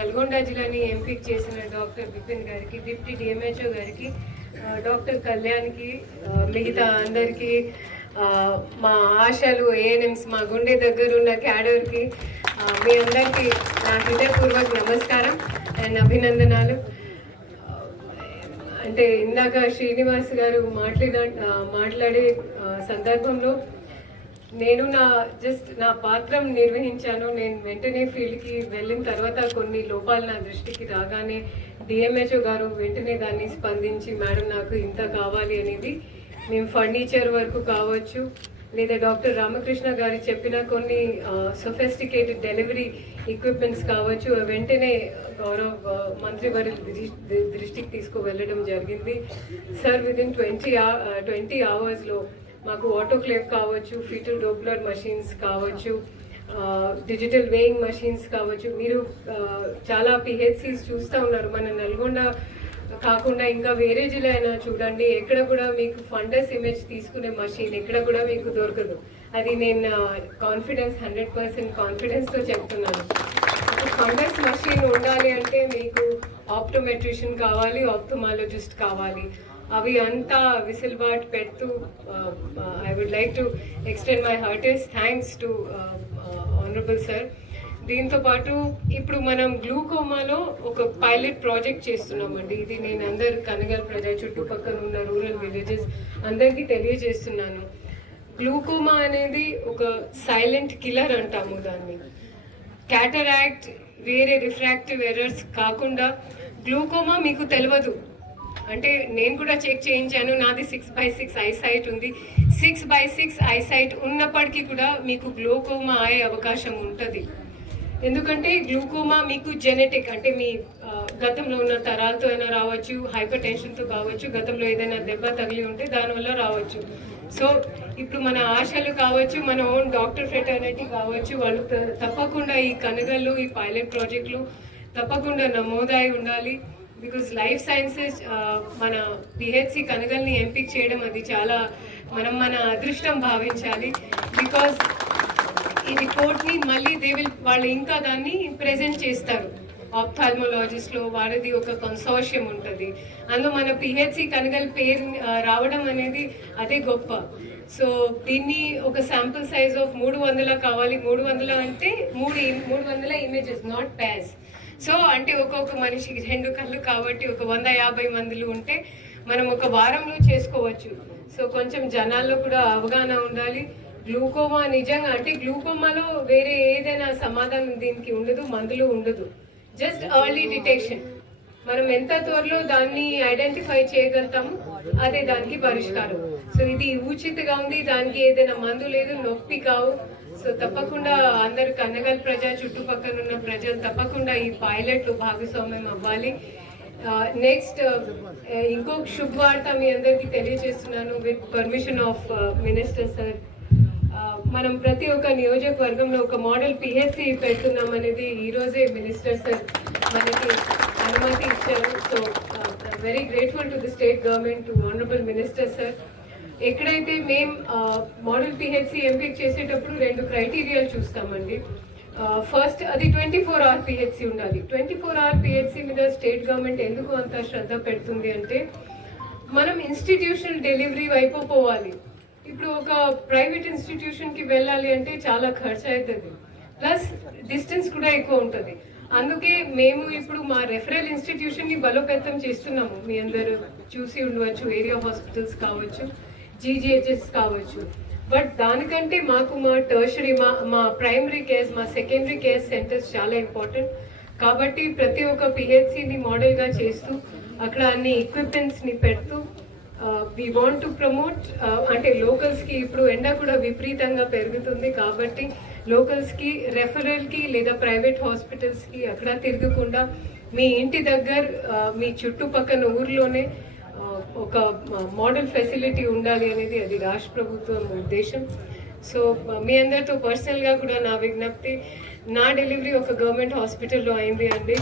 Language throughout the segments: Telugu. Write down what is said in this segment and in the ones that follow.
నల్గొండ జిల్లాని ఎంపిక చేసిన డాక్టర్ బిపిన్ గారికి, డిప్యూటీ డిఎంహెచ్ఓ గారికి, డాక్టర్ కళ్యాణ్కి, మిగతా అందరికీ, మా ఆశలు ఏఎన్ఎంస్, మా గుండె దగ్గరున్న క్యాడర్కి, మీ అందరికీ నా హృదయపూర్వక నమస్కారం అండ్ అభినందనాలు. అంటే ఇందాక శ్రీనివాస్ గారు మాట్లాడే సందర్భంలో నేను నా పాత్రం నిర్వహించాను. నేను వెంటనే ఫీల్డ్కి వెళ్ళిన తర్వాత కొన్ని లోపాలు నా దృష్టికి రాగానే డిఎంహెచ్ఓ గారు వెంటనే దాన్ని స్పందించి, మేడం నాకు ఇంత కావాలి అనేది, మేము ఫర్నిచర్ వరకు కావచ్చు లేదా డాక్టర్ రామకృష్ణ గారు చెప్పిన కొన్ని సొఫిస్టికేటెడ్ డెలివరీ ఎక్విప్మెంట్స్ కావచ్చు, వెంటనే గౌరవ్ మంత్రి వారి దృష్టికి తీసుకువెళ్ళడం జరిగింది. సార్ విదిన్ 20 అవర్స్లో మాకు ఆటోక్లేవ్ కావచ్చు, ఫీటల్ డోప్లర్ మషిన్స్ కావచ్చు, డిజిటల్ వేయింగ్ మషిన్స్ కావచ్చు. మీరు చాలా పిహెచ్సిస్ చూస్తూ ఉన్నారు. మన నల్గొండ కాకుండా ఇంకా వేరే జిల్లా అయినా చూడండి, ఎక్కడ కూడా మీకు ఫండస్ ఇమేజ్ తీసుకునే మషిన్ ఎక్కడ కూడా మీకు దొరకదు. అది నేను 100% కాన్ఫిడెన్స్తో చెప్తున్నాను. ఫండస్ మషిన్ ఉండాలి అంటే మీకు ఆప్టోమెట్రిషియన్ కావాలి, ఆప్థమాలజిస్ట్ కావాలి. అవి అంతా విసిల్బాట్ పెడుతూ I would like to extend my heartiest thanks to honourable sir. దీంతో పాటు ఇప్పుడు మనం గ్లూకోమాలో ఒక పైలట్ ప్రాజెక్ట్ చేస్తున్నామండి. ఇది నేను అందరు కనగల్ ప్రజా చుట్టుపక్కల ఉన్న రూరల్ విలేజెస్ అందరికీ తెలియజేస్తున్నాను. గ్లూకోమా అనేది ఒక సైలెంట్ కిల్లర్ అంటాము దాన్ని. క్యాటరాక్ట్, వేరే రిఫ్రాక్టివ్ ఎర్రర్స్ కాకుండా గ్లూకోమా మీకు తెలియదు. అంటే నేను కూడా చెక్ చేయించాను, నాది 6/6 ఐసైట్ ఉంది. 6/6 ఐసైట్ ఉన్నప్పటికీ కూడా మీకు గ్లూకోమా అయ్యే అవకాశం ఉంటుంది. ఎందుకంటే గ్లూకోమా మీకు జెనెటిక్, అంటే మీ గతంలో ఉన్న తరాలతో అయినా రావచ్చు, హైపర్ టెన్షన్తో కావచ్చు, గతంలో ఏదైనా దెబ్బ తగిలి ఉంటే దానివల్ల రావచ్చు. సో ఇప్పుడు మన ఆశలు కావచ్చు, మన ఓన్ డాక్టర్ ఫ్రెటర్నిటీ కావచ్చు, వాళ్ళు తప్పకుండా ఈ కనగళ్ళు, ఈ పైలట్ ప్రాజెక్టులు తప్పకుండా నమోదై ఉండాలి. బికాజ్ లైఫ్ సైన్సెస్ మన పిహెచ్సి కనగల్ని ఎంపిక చేయడం అది చాలా మన అదృష్టం భావించాలి. బికాజ్ ఈ రిపోర్ట్ని మళ్ళీ వాళ్ళు ఇంకా దాన్ని ప్రెజెంట్ చేస్తారు. ఆప్థాల్మోలాజిస్ట్లో వారిది ఒక కన్సార్షియం ఉంటుంది. అందులో మన పిహెచ్సి కనగల్ పేరు రావడం అనేది అదే గొప్ప. సో దీన్ని ఒక శాంపుల్ సైజ్ ఆఫ్ 300 కావాలి. 300 అంటే 300 ఇమేజెస్, నాట్ ప్యాస్. సో అంటే ఒక్కొక్క మనిషికి 2 కళ్ళు కాబట్టి ఒక 150 మందిలు ఉంటే మనం ఒక వారంలో చేసుకోవచ్చు. సో కొంచెం జనాల్లో కూడా అవగాహన ఉండాలి. గ్లూకోమా నిజంగా అంటే గ్లూకోమాలో వేరే ఏదైనా సమాధానం దీనికి ఉండదు, మందులు ఉండదు. Just early detection. మనం ఎంత త్వరలో దాన్ని ఐడెంటిఫై చేయగలుగుతాము అదే దానికి పరిష్కారం. సో ఇది ఉచితంగా ఉంది, దానికి ఏదైనా మందు లేదు, నొప్పి కావు. సో తప్పకుండా అందరు కన్నగల్ ప్రజా చుట్టుపక్కల ఉన్న ప్రజలు తప్పకుండా ఈ పైలట్ భాగస్వామ్యం అవ్వాలి. నెక్స్ట్ ఇంకొక శుభవార్త మీ అందరికీ తెలియజేస్తున్నాను. With permission of minister sir, మనం ప్రతి ఒక్క నియోజకవర్గంలో ఒక మోడల్ పిహెచ్సి పెడుతున్నాం అనేది ఈరోజే మినిస్టర్ సార్ మనకి అనుమతి ఇచ్చారు. So very grateful to the state government, to honourable minister sir. ఎక్కడైతే మేము మోడల్ పిహెచ్సి ఎంపిక చేసేటప్పుడు 2 క్రైటీరియాలు చూస్తామండి. ఫస్ట్ అది 24 అవర్ పిహెచ్సి ఉండాలి. 24 అవర్ పిహెచ్సి మీద స్టేట్ గవర్నమెంట్ ఎందుకు అంత శ్రద్ధ పెడుతుంది అంటే మనం ఇన్స్టిట్యూషనల్ డెలివరీ వైపు పోవాలి. ఇప్పుడు ఒక ప్రైవేట్ ఇన్స్టిట్యూషన్కి వెళ్ళాలి అంటే చాలా ఖర్చు అవుతుంది, ప్లస్ డిస్టెన్స్ కూడా ఎక్కువ ఉంటుంది. అందుకే మేము ఇప్పుడు మా రెఫరల్ ఇన్స్టిట్యూషన్ని బలోపేతం చేస్తున్నాము. మీ అందరూ చూసి ఉండవచ్చు, ఏరియా హాస్పిటల్స్ కావచ్చు, జీజీహెచ్ఎస్ కావచ్చు. బట్ దానికంటే మాకు మా టర్షరీ, మా ప్రైమరీ కేర్స్, మా సెకండరీ కేర్ సెంటర్స్ చాలా ఇంపార్టెంట్. కాబట్టి ప్రతి ఒక్క పిహెచ్సిని మోడల్గా చేస్తూ అక్కడ అన్ని ఎక్విప్మెంట్స్ని పెడుతూ వీ వాంట్ టు ప్రమోట్. అంటే లోకల్స్కి ఇప్పుడు ఎండ కూడా విపరీతంగా పెరుగుతుంది కాబట్టి లోకల్స్కి, రెఫరల్కి లేదా ప్రైవేట్ హాస్పిటల్స్కి అక్కడ తిరగకుండా మీ ఇంటి దగ్గర, మీ చుట్టుపక్కల ఊర్లోనే ఒక మోడల్ ఫెసిలిటీ ఉండాలి అనేది అది రాష్ట్ర ప్రభుత్వం ఉద్దేశం. సో మీ అందరితో పర్సనల్గా కూడా నా విజ్ఞప్తి, నా డెలివరీ ఒక గవర్నమెంట్ హాస్పిటల్లో అయింది అండి.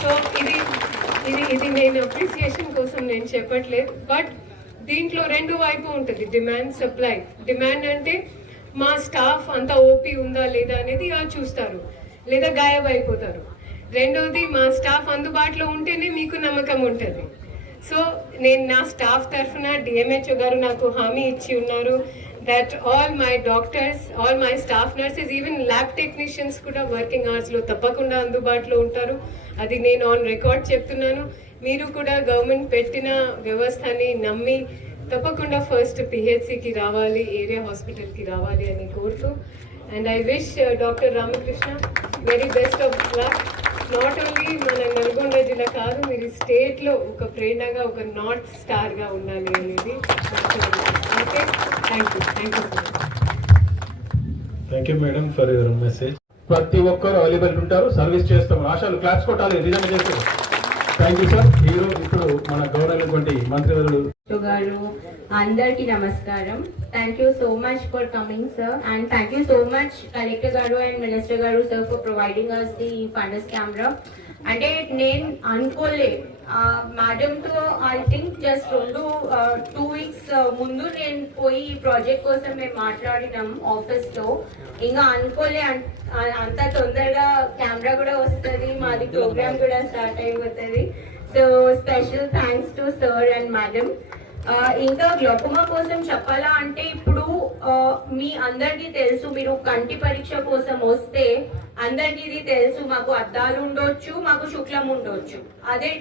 సో ఇది నేను అప్రిసియేషన్ కోసం నేను చెప్పట్లేదు, బట్ దీంట్లో 2 వైపు ఉంటుంది, డిమాండ్, సప్లై. డిమాండ్ అంటే మా స్టాఫ్ అంతా ఓపీ ఉందా లేదా అనేది చూస్తారు, లేదా గాయబ్ అయిపోతారు. రెండోది మా స్టాఫ్ అందుబాటులో ఉంటేనే మీకు నమ్మకం ఉంటుంది. సో నేను నా స్టాఫ్ తరఫున డిఎంహెచ్ఓ గారు నాకు హామీ ఇచ్చి ఉన్నారు that all my doctors, all my staff nurses, even lab technicians కూడా వర్కింగ్ అవర్స్లో తప్పకుండా అందుబాటులో ఉంటారు. అది నేను ఆన్ రికార్డ్ చెప్తున్నాను. మీరు కూడా గవర్నమెంట్ పెట్టిన వ్యవస్థని నమ్మి తప్పకుండా ఫస్ట్ పిహెచ్సికి రావాలి, ఏరియా హాస్పిటల్కి రావాలి అని కోరుతూ, and I wish doctor Ramakrishna very best of luck. Not only మన నల్గొండ జిల్లా కాదు, మీరు స్టేట్లో ఒక ప్రేరణగా, ఒక నార్త్ స్టార్గా ఉండాలి అనేది. Okay, thank you madam for your message. ప్రతి ఒక్కరు అవైలబుల్ ఉంటారు, సర్వీస్ చేస్తాం. ఆశాలు క్లాప్స్ కొట్టాలి, రిజైన్ చేస్తారు. Thank you sir. ఇప్పుడు మన గౌరవమైనటువంటి మంత్రివర్యులు గారు అందరికి నమస్కారం. Thank you so much for coming sir, and thank you so much collector గారు అండ్ మినిస్టర్ గారు sir for providing us the funds camera. అంటే నేను అనుకోలే మేడంతో, ఐ థింక్ జస్ట్ 2 weeks ముందు నేను పోయి ఈ ప్రాజెక్ట్ కోసం మేము మాట్లాడినాం ఆఫీస్లో. ఇంకా అనుకోలే అంత తొందరగా కెమెరా కూడా వస్తుంది, మాది ప్రోగ్రామ్ కూడా స్టార్ట్ అయిపోతుంది. So special thanks to sir and madam. ఇంకా గ్లోకోమా కోసం చెప్పాలా అంటే, ఇప్పుడు మీ అందరికీ తెలుసు, మీరు కంటి పరీక్ష కోసం వస్తే అందరికీ ఇది తెలుసు, మాకు అద్దాలు ఉండొచ్చు, మాకు శుక్లం ఉండొచ్చు. అదే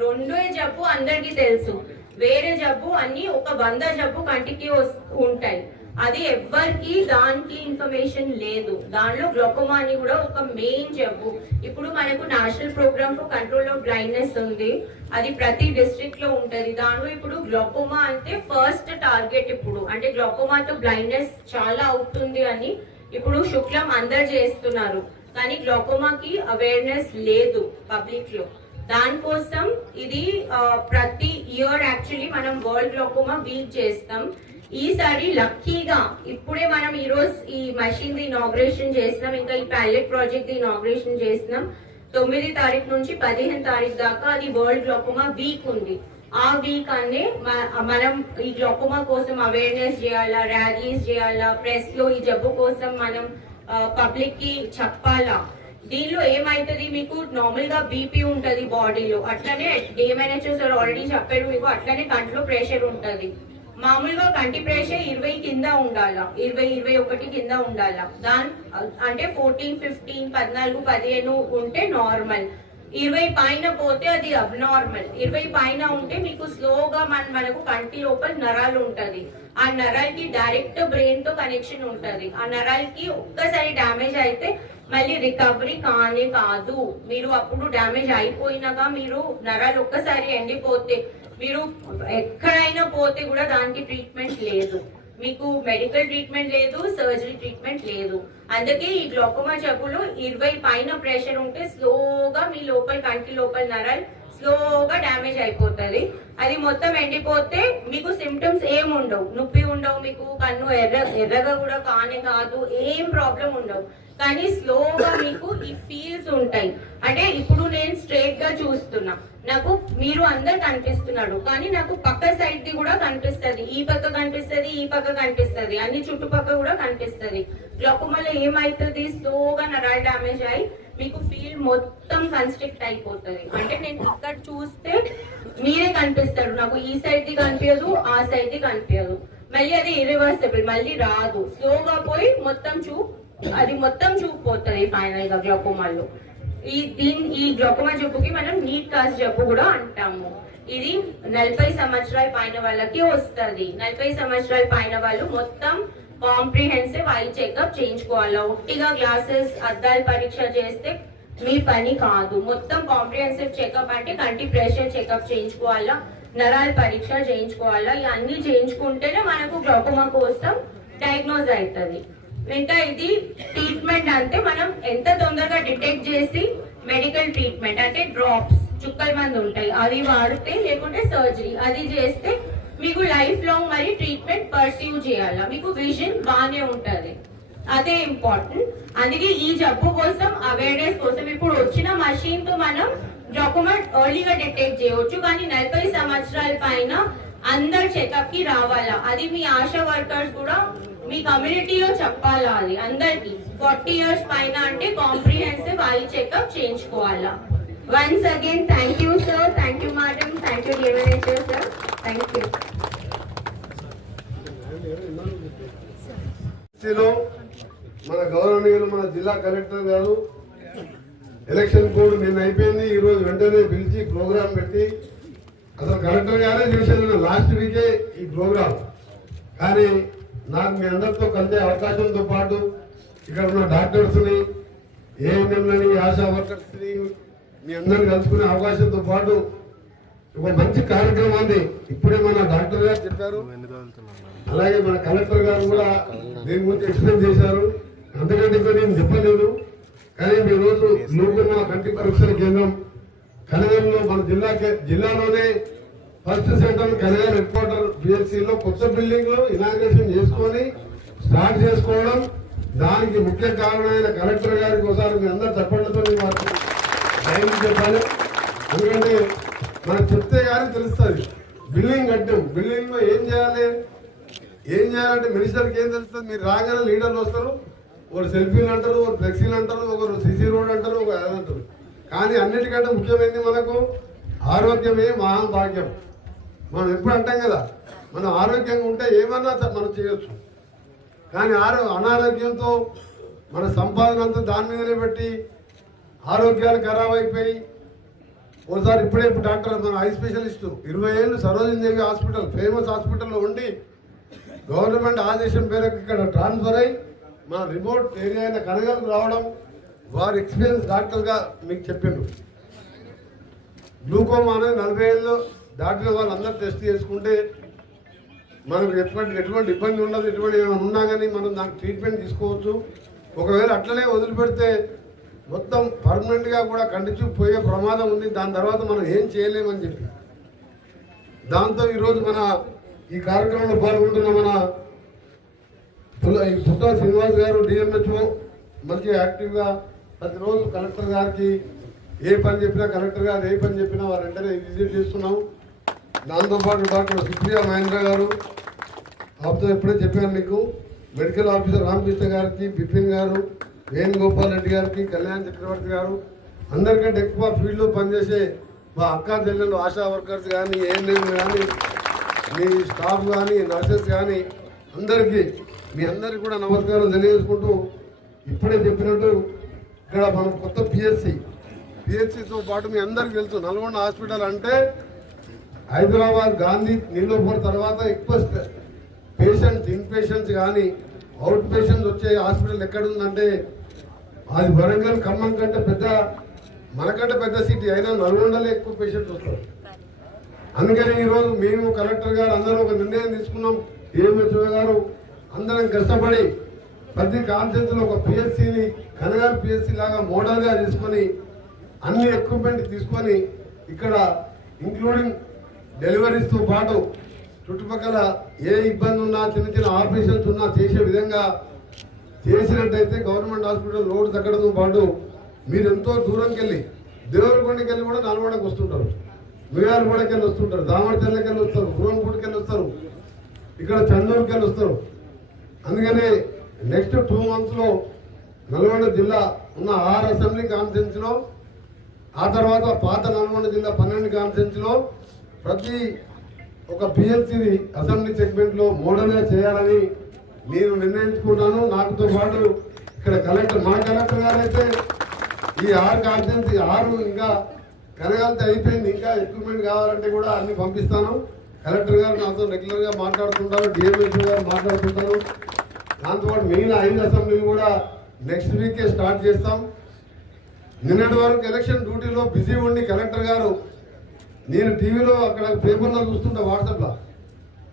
రెండే జబ్బు అందరికీ తెలుసు. వేరే జబ్బు అన్ని ఒక 100 జబ్బు కంటికి ఉంటాయి. అది ఎవ్వరికి దానికి ఇన్ఫర్మేషన్ లేదు. దానిలో గ్లోకోమా అని కూడా ఒక మెయిన్ జబ్బు. ఇప్పుడు మనకు national programme for control of blindness ఉంది, అది ప్రతి డిస్ట్రిక్ట్ లో ఉంటది. దానిలో ఇప్పుడు గ్లోకోమా అంటే ఫస్ట్ టార్గెట్. ఇప్పుడు అంటే గ్లోకోమాతో బ్లైండ్నెస్ చాలా అవుతుంది అని ఇప్పుడు శుక్లం అందరు చేస్తున్నారు, కానీ గ్లోకోమాకి అవేర్నెస్ లేదు పబ్లిక్ లో. దానికోసం ఇది ప్రతి ఇయర్ యాక్చువల్లీ మనం వరల్డ్ గ్లోకోమా వీక్ చేస్తాం. ఈసారి లక్కీగా ఇప్పుడే మనం ఈరోజు ఈ మషిన్ ది ఇనాగ్రేషన్ చేసినాం, ఇంకా ఈ పైలట్ ప్రాజెక్ట్ ది ఇనాగ్రేషన్ చేసినాం. 9 తారీఖు నుంచి 15 తారీఖు దాకా అది వరల్డ్ గ్లోకోమా వీక్ ఉంది. ఆ వీక్ అనే మనం ఈ గ్లోకోమా కోసం అవేర్నెస్ చేయాలా, ర్యాలీస్ చేయాలా, ప్రెస్ లో ఈ జబ్బు కోసం మనం పబ్లిక్ కి చెప్పాలా. దీనిలో ఏమైతుంది, మీకు నార్మల్ గా బీపీ ఉంటది బాడీలో, అట్లనే డిఎంహెచ్ఓ సార్ ఆల్రెడీ చెప్పారు మీకు, అట్లనే కంట్లో ప్రెషర్ ఉంటది. మామూలుగా కంటి ప్రెషర్ 20 కింద ఉండాలా, 20-21 కింద ఉండాలా. అంటే 14, 15, 14, 15 ఉంటే నార్మల్. 20 పైన పోతే అది అబ్నార్మల్. 20 పైన ఉంటే మీకు స్లోగా మనకు కంటి లోపల నరాలు ఉంటది. ఆ నరాలకి డైరెక్ట్ బ్రెయిన్ తో కనెక్షన్ ఉంటది. ఆ నరాలకి ఒక్కసారి డ్యామేజ్ అయితే మళ్ళీ రికవరీ కానే కాదు. మీరు అప్పుడు డ్యామేజ్ అయిపోయినాక మీరు నరాలు ఒక్కసారి ఎండిపోతే మీరు ఎక్కడైనా పోతే కూడా దానికి ట్రీట్మెంట్ లేదు, మీకు మెడికల్ ట్రీట్మెంట్ లేదు, సర్జరీ ట్రీట్మెంట్ లేదు. అందుకే ఈ గ్లోకోమా జబ్బులు 20 పైన ప్రెషర్ ఉంటే స్లోగా మీ లోపల కంటి లోపల నరాలు స్లోగా డ్యామేజ్ అయిపోతుంది. అది మొత్తం ఎండిపోతే మీకు సిమ్టమ్స్ ఏం ఉండవు, నొప్పి ఉండవు, మీకు కన్ను ఎర్రగా కూడా కానే కాదు, ఏం ప్రాబ్లం ఉండవు. కానీ స్లోగా మీకు ఈ ఫీల్స్ ఉంటాయి. అంటే ఇప్పుడు నేను స్ట్రైట్ గా చూస్తున్నా, నాకు మీరు అందరు కనిపిస్తున్నాడు, కానీ నాకు పక్క సైడ్ ది కూడా కనిపిస్తుంది, ఈ పక్క కనిపిస్తుంది, ఈ పక్క కనిపిస్తుంది, అన్ని చుట్టుపక్కల కూడా కనిపిస్తుంది. గ్లోకోమాలో ఏమైతుంది, స్లోగా నరాలు డ్యామేజ్ అయ్యి మీకు ఫీల్ మొత్తం కన్స్ట్రిక్ట్ అయిపోతుంది. అంటే నేను ఇక్కడ చూస్తే మీరే కనిపిస్తాడు, నాకు ఈ సైడ్ ది కనిపించదు, ఆ సైడ్ ది కనిపించదు. మళ్ళీ అది ఇరివర్సిబుల్, మళ్ళీ రాదు, స్లోగా పోయి మొత్తం అది మొత్తం చూపుపోతుంది ఫైనల్ గా గ్లోకోమాలో. ఈ గ్లోకోమా జబ్బుకి మనం నీట్ కాస్ట్ జబ్బు కూడా అంటాము. ఇది 40 సంవత్సరాల పైన వాళ్ళకి వస్తుంది. 40 సంవత్సరాల పైన వాళ్ళు మొత్తం కాంప్రిహెన్సివ్ ఐ చెకప్ చేయించుకోవాలా. ఒట్టిగా గ్లాసెస్ అద్దాల పరీక్ష చేస్తే మీ పని కాదు. మొత్తం కాంప్రిహెన్సివ్ చెకప్ అంటే కంటి ప్రెషర్ చెకప్ చేయించుకోవాలా, నరాల పరీక్ష చేయించుకోవాలా. ఇవన్నీ చేయించుకుంటేనే మనకు గ్లోకోమా కోసం డయాగ్నోజ్ అవుతుంది. ఇంకా ఇది ట్రీట్మెంట్ అంటే మనం ఎంత తొందరగా డిటెక్ట్ చేసి మెడికల్ ట్రీట్మెంట్ అంటే డ్రాప్స్, చుక్కల మంది ఉంటాయి, అది వాడితే, లేకుంటే సర్జరీ అది చేస్తే మీకు లైఫ్ లాంగ్ మరి ట్రీట్మెంట్ పర్సీవ్ చేయాలా. మీకు విజన్ బాగానే ఉంటది, అదే ఇంపార్టెంట్. అందుకే ఈ జబ్బు కోసం అవేర్నెస్ కోసం ఇప్పుడు వచ్చిన మషిన్ తో మనం గ్లోకోమా ఎర్లీగా డిటెక్ట్ చేయవచ్చు. కానీ 40 సంవత్సరాల పైన అందరు చెకప్ కి రావాలా. అది మీ ఆశా వర్కర్స్ కూడా మీ కమ్యూనిటీలో చెప్పాలా, అది అందరికి 40 years పైన అంటే కాంప్రిహెన్సివ్ ఐ చెకప్ చేయించుకోవాలా. Once again, thank you sir, thank you madam, thank you dear manager sir, thank you. మన గవర్నర్ మన జిల్లా కలెక్టర్ గారు ఎలక్షన్ కోడ్ నిన్న అయిపోయింది, ఈ రోజు వెంటనే పిలిచి ప్రోగ్రామ్ పెట్టి అసలు కలెక్టర్ గారే చేసేది లాస్ట్ వీకే ఈ ప్రోగ్రామ్. కానీ నాకు మీ అందరితో కలిసే అవకాశంతో పాటు ఇక్కడ ఉన్న డాక్టర్స్ని, ఏఎన్ఎంలని, ఆశా వర్కర్స్ని మీ అందరిని కలుసుకునే అవకాశంతో పాటు ఒక మంచి కార్యక్రమాన్ని ఇప్పుడే మన డాక్టర్ గారు చెప్పారు, అలాగే మన కలెక్టర్ గారు కూడా దీని గురించి ఎక్స్ప్లెయిన్ చేశారు. అంతకంటే ఇంకా నేను చెప్పలేదు. కానీ ఈ రోజు గ్లూకోమా కంటి పరీక్షల కేంద్రం కనగల్లో మన జిల్లాలోనే first centre Kanagal head quarter బిఎస్సీలో కొత్త బిల్డింగ్ లో ఇనాగ్రేషన్ చేసుకొని స్టార్ట్ చేసుకోవడం, దానికి ముఖ్య కారణమైన కలెక్టర్ గారికి ఒకసారి మీ అందరు చప్పట్లతో థ్యాంక్ చెప్పాలి. ఎందుకంటే మనం చెప్తే కానీ తెలుస్తుంది. బిల్డింగ్ కట్టాం, బిల్డింగ్ లో ఏం చేయాలంటే మినిస్టర్కి ఏం తెలుస్తుంది? మీరు రాగానే లీడర్లు వస్తారు, ఒకరు సెల్ఫీలు అంటారు, ఒకరు ఫ్లెక్సీలు అంటారు, ఒకరు సిసి రోడ్ అంటారు, ఒక అంటారు. కానీ అన్నిటికంటే ముఖ్యమైనది మనకు ఆరోగ్యమే మహాభాగ్యం. మనం ఎప్పుడు అంటాం కదా, మనం ఆరోగ్యంగా ఉంటే ఏమన్నా మనం చేయొచ్చు. కానీ అనారోగ్యంతో మన సంపాదన అంతా దాని మీదనే పెట్టి ఆరోగ్యాలు ఖరాబ్ అయిపోయి ఒకసారి ఇప్పుడే డాక్టర్ మన ఐ స్పెషలిస్టు 20 ఏళ్ళు సరోజినీ దేవి హాస్పిటల్ ఫేమస్ హాస్పిటల్లో ఉండి గవర్నమెంట్ ఆదేశం మేరకు ఇక్కడ ట్రాన్స్ఫర్ అయ్యి మన రిమోట్ ఏరియా అయిన కనగలకు రావడం, వారు ఎక్స్పీరియన్స్ డాక్టర్గా మీకు చెప్పిండ్రు. గ్లూకోమా అనేది 40 ఏళ్ళు దాటిన వాళ్ళందరూ టెస్ట్ చేసుకుంటే మనకు ఎటువంటి ఇబ్బంది ఉండదు. ఎటువంటి ఏమైనా ఉన్నా కానీ మనం దానికి ట్రీట్మెంట్ తీసుకోవచ్చు. ఒకవేళ అట్లనే వదిలిపెడితే మొత్తం పర్మనెంట్గా కూడా కంటిన్యూ పోయే ప్రమాదం ఉంది. దాని తర్వాత మనం ఏం చేయలేమని చెప్పి దాంతో ఈరోజు మన ఈ కార్యక్రమంలో పాల్గొంటున్న మన పుట్టా శ్రీనివాస్ గారు డిఎంహెచ్ఓ మంచిగా యాక్టివ్గా ప్రతిరోజు కలెక్టర్ గారికి ఏ పని చెప్పినా, కలెక్టర్ గారు ఏ పని చెప్పినా వారు వెంటనే విజిట్ చేస్తున్నాం. దాంతోపాటు డాక్టర్ సుప్రియా మహేంద్ర గారు ఆప్తో ఎప్పుడే చెప్పాను మీకు, మెడికల్ ఆఫీసర్ రామకృష్ణ గారికి, బిపిన్ గారు, వేణుగోపాల్ రెడ్డి గారికి, కళ్యాణ్ చక్రవర్తి గారు, అందరికంటే ఎక్కువ ఫీల్డ్లో పనిచేసే మా అక్కా చెల్లెలు ఆశా వర్కర్స్ కానీ, ఏఎన్ఎం కానీ, మీ స్టాఫ్ కానీ, నర్సెస్ కానీ అందరికీ మీ అందరికీ కూడా నమస్కారం తెలియజేసుకుంటూ, ఇప్పుడే చెప్పినట్టు ఇక్కడ మనం కొత్త పిహెచ్సితో పాటు మీ అందరికీ తెలుసు నల్గొండ హాస్పిటల్ అంటే హైదరాబాద్ గాంధీ నీలోఫర్ తర్వాత ఎక్కువ పేషెంట్స్, ఇన్ పేషెంట్స్ కానీ అవుట్ పేషెంట్స్ వచ్చే హాస్పిటల్ ఎక్కడుందంటే అది వరంగల్, ఖమ్మం కంటే పెద్ద, మనకంటే పెద్ద సిటీ అయినా నల్గొండలో ఎక్కువ పేషెంట్స్ వస్తారు. అందుకని ఈరోజు మేము కలెక్టర్ గారు అందరూ ఒక నిర్ణయం తీసుకున్నాం. ఏఎంహెచ్ఓ గారు అందరం కష్టపడి ప్రతి కాన్ఫరెన్స్లో ఒక పిహెచ్సిని కనగల్ పిహెచ్సి లాగా మోడల్గా తీసుకొని అన్ని ఎక్విప్మెంట్ తీసుకొని ఇక్కడ ఇంక్లూడింగ్ డెలివరీస్తో పాటు చుట్టుపక్కల ఏ ఇబ్బంది ఉన్నా, చిన్న చిన్న ఆపరేషన్స్ ఉన్నా చేసే విధంగా చేసినట్టయితే గవర్నమెంట్ హాస్పిటల్ రోడ్డు తగ్గడంతో పాటు మీరు ఎంతో దూరంకి వెళ్ళి దేవరకొండకి వెళ్ళి కూడా నల్గొండకి వస్తుంటారు, మియాలగూడకి వెళ్ళి వస్తుంటారు, దామరచర్లకి వెళ్ళి వస్తారు, గురంపూడికి వెళ్ళి వస్తారు, ఇక్కడ చందూరుకి వెళ్ళి వస్తారు. అందుకనే నెక్స్ట్ 2 monthsలో నల్గొండ జిల్లా ఉన్న 6 అసెంబ్లీ కాన్ఫరెన్స్లో, ఆ తర్వాత పాత నల్గొండ జిల్లా 12 కాన్ఫరెన్స్లో ప్రతి ఒక పిహెచ్సిని అసెంబ్లీ సెగ్మెంట్లో మోడల్గా చేయాలని నేను నిర్ణయించుకుంటాను. నాకుతో పాటు ఇక్కడ మా కలెక్టర్ గారు అయితే ఈ 6 కాన్ఫరెన్స్ 6 ఇంకా కనగలితే అయిపోయింది, ఇంకా ఎక్విప్మెంట్ కావాలంటే కూడా అన్ని పంపిస్తాను. కలెక్టర్ గారు నాతో రెగ్యులర్గా మాట్లాడుతుంటారు, డిఎంహెచ్ఓ గారు మాట్లాడుతుంటారు. దాంతోపాటు మిగిలిన 5 అసెంబ్లీలు కూడా నెక్స్ట్ వీకే స్టార్ట్ చేస్తాం. నిన్నటి వరకు ఎలక్షన్ డ్యూటీలో బిజీ ఉండి కలెక్టర్ గారు, నేను టీవీలో అక్కడ పేపర్లో చూస్తుంటా, వాట్సాప్లో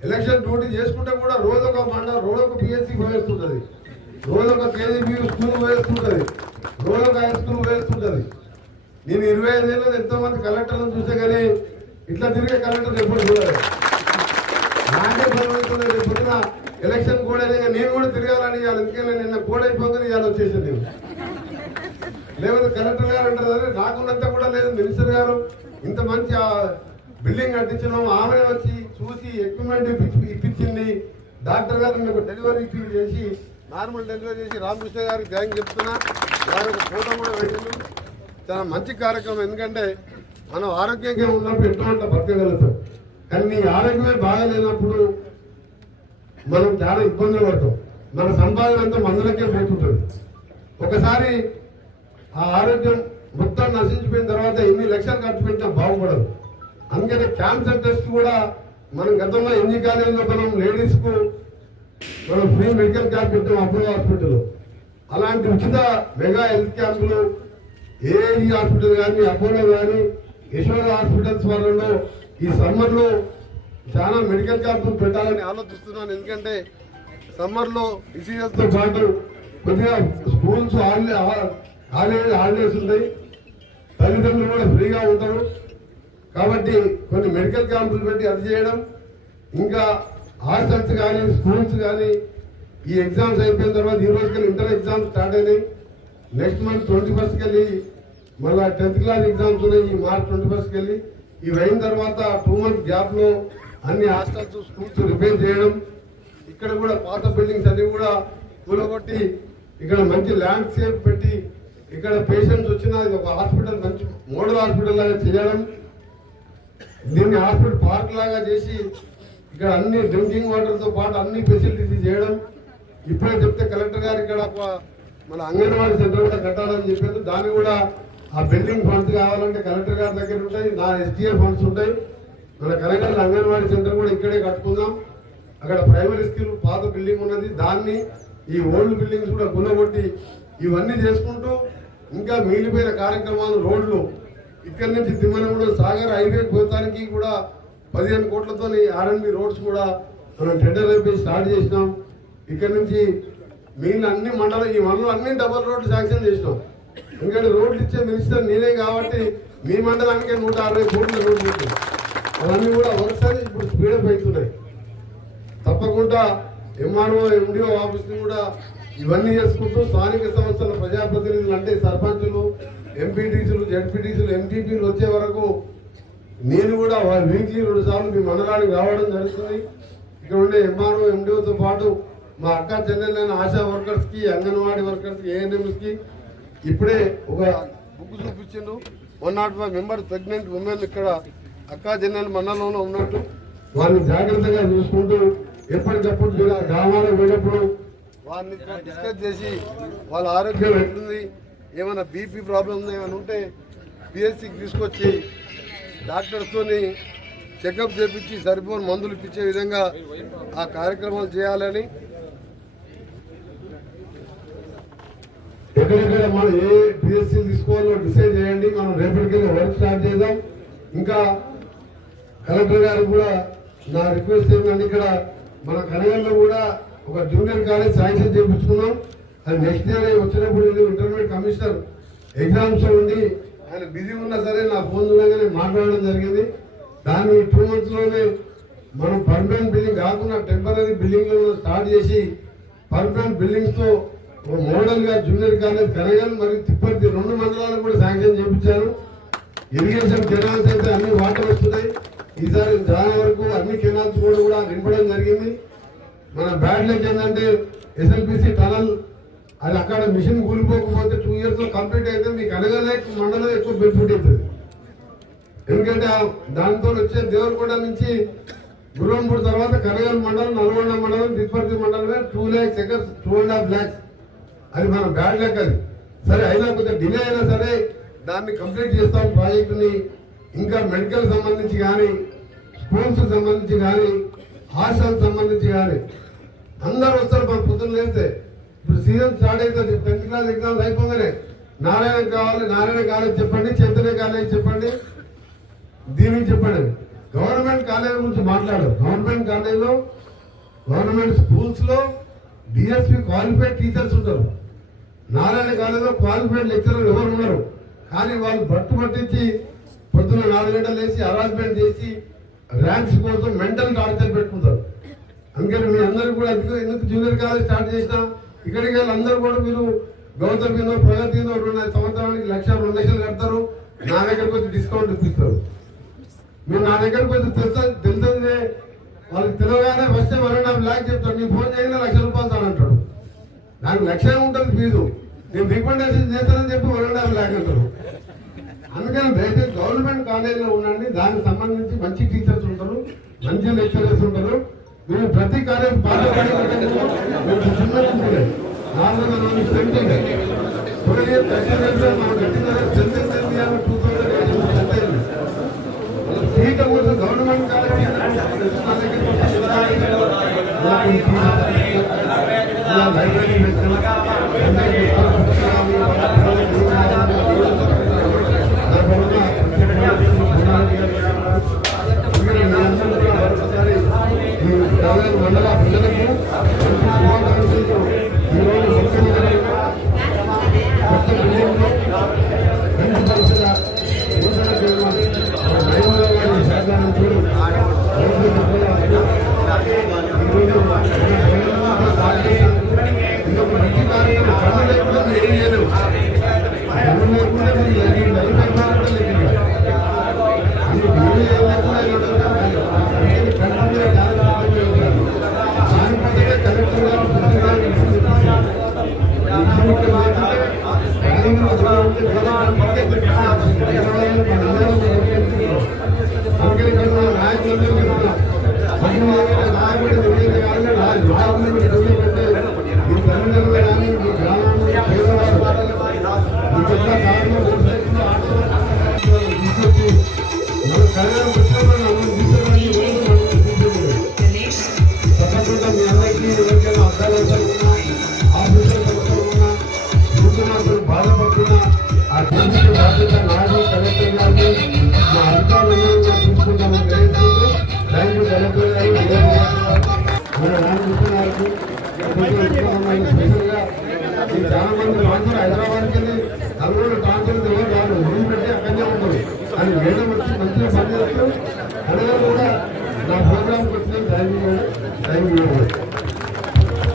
ఎలక్షన్ డ్యూటీ చేసుకుంటే కూడా రోజొక మండలం, రోజొక పిహెచ్సి పోయేస్తుంటుంది, రోజొక కేజీబీ స్కూల్ పోయేస్తుంటుంది, రోజొక హై స్కూల్ పోయేస్తుంటుంది. నేను 25 ఏళ్ళలో ఎంతోమంది కలెక్టర్లను చూసే కానీ ఇట్లా తిరిగే కలెక్టర్ ఎప్పుడు చూడాలి. నాకే పర్వాలేదు, రేపు పొద్దున ఎలక్షన్ కోడ్ అయినా నేను కూడా తిరగాలని ఇవ్వాలి. ఎందుకంటే నిన్న కోడ్ అయిపోతుంది, ఇవాళ వచ్చేసింది నేను. లేకపోతే కలెక్టర్ గారు అంటారు నాకున్నంత కూడా లేదు, మినిస్టర్ గారు ఇంత మంచి బిల్డింగ్ కట్టించినాం, ఆమె వచ్చి చూసి ఎక్విప్మెంట్ ఇప్పించింది, డాక్టర్ గారు మీకు డెలివరీ చేసి నార్మల్ డెలివరీ చేసి రామకృష్ణ గారికి థ్యాంక్ చెప్తున్నా. వారి ఒక ఫోటో కూడా పెట్టిండు. చాలా మంచి కార్యక్రమం. ఎందుకంటే మనం ఆరోగ్యంగా ఉన్నప్పుడు ఎటువంటి బతకగలుగుతాం. కానీ నీ ఆరోగ్యమే బాగాలేనప్పుడు మనం చాలా ఇబ్బందులు పడతాం. మన సంపాదన అంతా మందులకే పోతుంటుంది. ఒకసారి ఆ ఆరోగ్యం మొత్తం నశించిపోయిన తర్వాత ఎన్ని లక్షలు ఖర్చు పెట్టినా బాగుపడదు. అందుకని క్యాన్సర్ టెస్ట్ కూడా మనం గతంలో ఎన్ని కాలేజీలో మనం లేడీస్కు మనం ఫ్రీ మెడికల్ క్యాంప్ పెట్టాం అపోలో హాస్పిటల్లో. అలాంటి ఉచిత మెగా హెల్త్ క్యాంపులు ఏఈ హాస్పిటల్ కానీ అపోలో కానీ యశోద హాస్పిటల్స్ వాళ్ళలో ఈ సమ్మర్లో చాలా మెడికల్ క్యాంపులు పెట్టాలని ఆలోచిస్తున్నాను. ఎందుకంటే సమ్మర్లో డిసీజెస్తో పాటు కొద్దిగా స్కూల్స్ హాలిడేస్ ఉంటాయి, తల్లిదండ్రులు కూడా ఫ్రీగా ఉంటారు. కాబట్టి కొన్ని మెడికల్ క్యాంపులు పెట్టి అది చేయడం, ఇంకా హాస్టల్స్ కానీ స్కూల్స్ కానీ ఈ ఎగ్జామ్స్ అయిపోయిన తర్వాత ఈ రోజుకి ఇంటర్ ఎగ్జామ్స్ స్టార్ట్ అయినాయి. నెక్స్ట్ మంత్ 21st వెళ్ళి మళ్ళీ 10th క్లాస్ ఎగ్జామ్స్ ఉన్నాయి. ఈ మార్చ్ 21st వెళ్ళి ఇవి అయిన తర్వాత 2 months గ్యాప్లో అన్ని హాస్టల్స్ స్కూల్స్ రిపేర్ చేయడం, ఇక్కడ కూడా పాత బిల్డింగ్స్ అన్ని కూడా కూలగొట్టి ఇక్కడ మంచి ల్యాండ్స్కేప్ పెట్టి ఇక్కడ పేషెంట్స్ వచ్చినా ఇది ఒక హాస్పిటల్ మంచి మోడల్ హాస్పిటల్ లాగా చేయడం, దీన్ని హాస్పిటల్ పార్క్ లాగా చేసి ఇక్కడ అన్ని డ్రింకింగ్ వాటర్తో పాటు అన్ని ఫెసిలిటీస్ చేయడం. ఇప్పుడే చెప్తే కలెక్టర్ గారు ఇక్కడ మన అంగన్వాడీ సెంటర్ కూడా కట్టాలని చెప్పారు. దాన్ని కూడా ఆ బిల్డింగ్ ఫండ్స్ కావాలంటే కలెక్టర్ గారి దగ్గర ఉంటాయి, నా ఎస్టీఎఫ్ ఫండ్స్ ఉంటాయి. మన కలెక్టర్ అంగన్వాడీ సెంటర్ కూడా ఇక్కడే కట్టుకుందాం. అక్కడ ప్రైమరీ స్కూల్ పాత బిల్డింగ్ ఉన్నది, దాన్ని ఈ ఓల్డ్ బిల్డింగ్స్ కూడా గుల్లగొట్టి ఇవన్నీ చేసుకుంటూ ఇంకా మిగిలిపోయిన కార్యక్రమాలు రోడ్లు ఇక్కడి నుంచి తిమ్మనగూడెం సాగర్ హైవే పోతానికి కూడా 15 కోట్లతో ఆర్ఎన్బి రోడ్స్ కూడా మనం టెండర్ అయిపోయి స్టార్ట్ చేసినాం. ఇక్కడ నుంచి మిగిలిన అన్ని మండలం ఈ మండలం అన్ని డబల్ రోడ్లు శాంక్షన్ చేసినాం. ఎందుకంటే రోడ్లు ఇచ్చే మినిస్టర్ నేనే కాబట్టి మీ మండలానికే 160 కోట్ల రోడ్లు పెట్టాం. అవన్నీ కూడా ఒకసారి ఇప్పుడు స్పీడప్ అవుతున్నాయి. తప్పకుండా ఎంఆర్ఓ ఎండిఓ ఆఫీస్ని కూడా ఇవన్నీ చేసుకుంటూ స్థానిక సంస్థల ప్రజాప్రతినిధులు అంటే సర్పంచులు, ఎంపీటీసీలు, జడ్పీటీసీలు, ఎంపీపీలు వచ్చే వరకు నేను కూడా వీక్లీ 2 సార్లు మీ మండలానికి రావడం జరుగుతుంది. ఇక్కడ ఉండే ఎంఆర్ఓ ఎండిఓతో పాటు మా అక్క చెల్లెలైన ఆశా వర్కర్స్కి, అంగన్వాడీ వర్కర్స్కి, ఏఎన్ఎంస్కి ఇప్పుడే ఒక బుక్ చూపించిండు. 105 మెంబర్స్ ప్రెగ్నెంట్ ఉమెన్ ఇక్కడ అక్కా చెల్లెలు మండలంలో ఉన్నట్టు వారిని జాగ్రత్తగా చూసుకుంటూ ఎప్పటికప్పుడు గ్రామాలకు వెళ్ళినప్పుడు వారిని డిస్కస్ చేసి వాళ్ళ ఆరోగ్యం ఎట్లుంది, ఏమైనా బీపీ ప్రాబ్లమ్ ఏమైనా ఉంటే పిఎస్సికి తీసుకొచ్చి డాక్టర్స్తో చెకప్ చేపించి సరిపోని మందులు ఇప్పించే విధంగా ఆ కార్యక్రమాలు చేయాలని ఎక్కడెక్కడ మనం ఏ పిఎస్సీలు తీసుకోవాలో డిసైడ్ చేయండి. మనం రేపటికెళ్ళి వర్క్ స్టార్ట్ చేద్దాం. ఇంకా కలెక్టర్ గారు కూడా నా రిక్వెస్ట్ ఏంటంటే ఇక్కడ మన కనగల్లో కూడా ఒక జూనియర్ కాలేజ్ శాంక్షన్ చేయించుకున్నాం. అది నెక్స్ట్ ఇయర్ వచ్చినప్పుడు ఇంటర్మీడియట్ కమిషనర్ ఎగ్జామ్స్ ఉండి ఆయన బిజీ ఉన్నా సరే నా ఫోన్ చూడగానే మాట్లాడడం జరిగింది. దాన్ని 2 months లోనే మనం పర్మనెంట్ బిల్డింగ్ కాకుండా టెంపరీ బిల్డింగ్ స్టార్ట్ చేసి పర్మనెంట్ బిల్డింగ్స్ తో మోడల్ గా జూనియర్ కాలేజ్ కనగల్ మరియు తిప్పర్తి 2 మండలాలకు కూడా శాంక్షన్ చేయించారు. ఇరిగేషన్ కెనాల్స్ అయితే అన్ని వాటర్ వస్తున్నాయి. ఈసారి చాలా వరకు అన్ని కెనాల్స్ కూడా నింపడం జరిగింది. మన బ్యాడ్ లక్ ఏంటంటే ఎస్ఎల్పిసి టనల్ అది అక్కడ మిషన్ కూలిపోకపోతే 2 years లో కంప్లీట్ అయితే మీకు అనగలే మండలం ఎక్కువ బెనిఫిట్ అవుతుంది. ఎందుకంటే దాంతో వచ్చే దేవరకొండ నుంచి గుర్రంపూడి తర్వాత కనగల్ మండలం, నల్గొండ మండలం, తిరుపతి మండలమే 2 lakhs acres 2.5 lakhs. అది మన బ్యాడ్ లక్. అది సరే అయినా కొంచెం డిలే అయినా సరే దాన్ని కంప్లీట్ చేస్తాం ప్రాజెక్టుని. ఇంకా మెడికల్ సంబంధించి కానీ, స్కూల్స్ సంబంధించి కానీ, హాస్టల్ సంబంధించి కానీ అందరూ వస్తారు. మన పొద్దున్న లేస్తే ఇప్పుడు సీజన్ స్టార్ట్ అవుతుంది. 10th class ఎగ్జామ్స్ అయిపోగానే నారాయణ కావాలి, నారాయణ కాలేజ్ చెప్పండి, చైతన్య కాలేజ్ చెప్పండి, దీనికి చెప్పండి. గవర్నమెంట్ కాలేజ్ గురించి మాట్లాడు. గవర్నమెంట్ కాలేజ్లో, గవర్నమెంట్ స్కూల్స్లో డిఎస్పీ క్వాలిఫైడ్ టీచర్స్ ఉంటారు. నారాయణ కాలేజ్లో క్వాలిఫైడ్ లెక్చరర్ ఎవరు ఉన్నారు. కానీ వాళ్ళు పట్టించి పొద్దున్న 4 గంటలు వేసి హరాస్మెంట్ చేసి ర్యాంక్స్ కోసం మెంటల్ టార్చర్ పెట్టుకుంటారు. అందుకని మీ అందరూ కూడా ఎందుకు జూనియర్ కాలేజ్ స్టార్ట్ చేసినా ఇక్కడికి వెళ్ళి అందరూ కూడా మీరు గౌతమిలో, ప్రగతిలో 2 సంవత్సరానికి 1,00,000 2 లక్షలు కడతారు. నా దగ్గరకు వచ్చి డిస్కౌంట్ ఇప్పిస్తారు. మీరు నా దగ్గరకు వచ్చి తెలుస్తుంది వాళ్ళకి తెలియగానే ఫస్ట్ 1.5 lakh చెప్తారు. నీ ఫోన్ చేయగానే 1,00,000 రూపాయలు తానంటాడు. నాకు లక్ష్యం ఉంటుంది ఫీజు, నేను రికమెండేషన్ చేస్తానని చెప్పి 1.5 lakh అంటారు. అందుకని దయచేసి గవర్నమెంట్ కాలేజీలో ఉండండి, దానికి సంబంధించి మంచి టీచర్స్ ఉంటారు, మంచి లెక్చరర్స్ ఉంటారు. మీరు ప్రతి కాలేజ్ గవర్నమెంట్ కాలేజ్ లైబ్రరీ మండల ప్రజలకు ఈరోజు కొత్త బిల్డింగ్లో 2 పరీక్షల సహకారంతో మంచి కార్యాలయం పనులు లేకుండా ఏం చేయలేవు. పనులు లేకుండా హైదరాబాద్కి వెళ్ళి నలుగురు ట్రాన్స్ఫర్ ఎవరు రాదు, ముందు పెట్టి అక్కడనే ఉంటుంది. అని మేడం వచ్చి మంచిగా పనిచేస్తూ అడగలు కూడా నా ప్రోగ్రామ్కి వచ్చిన థ్యాంక్ యూ.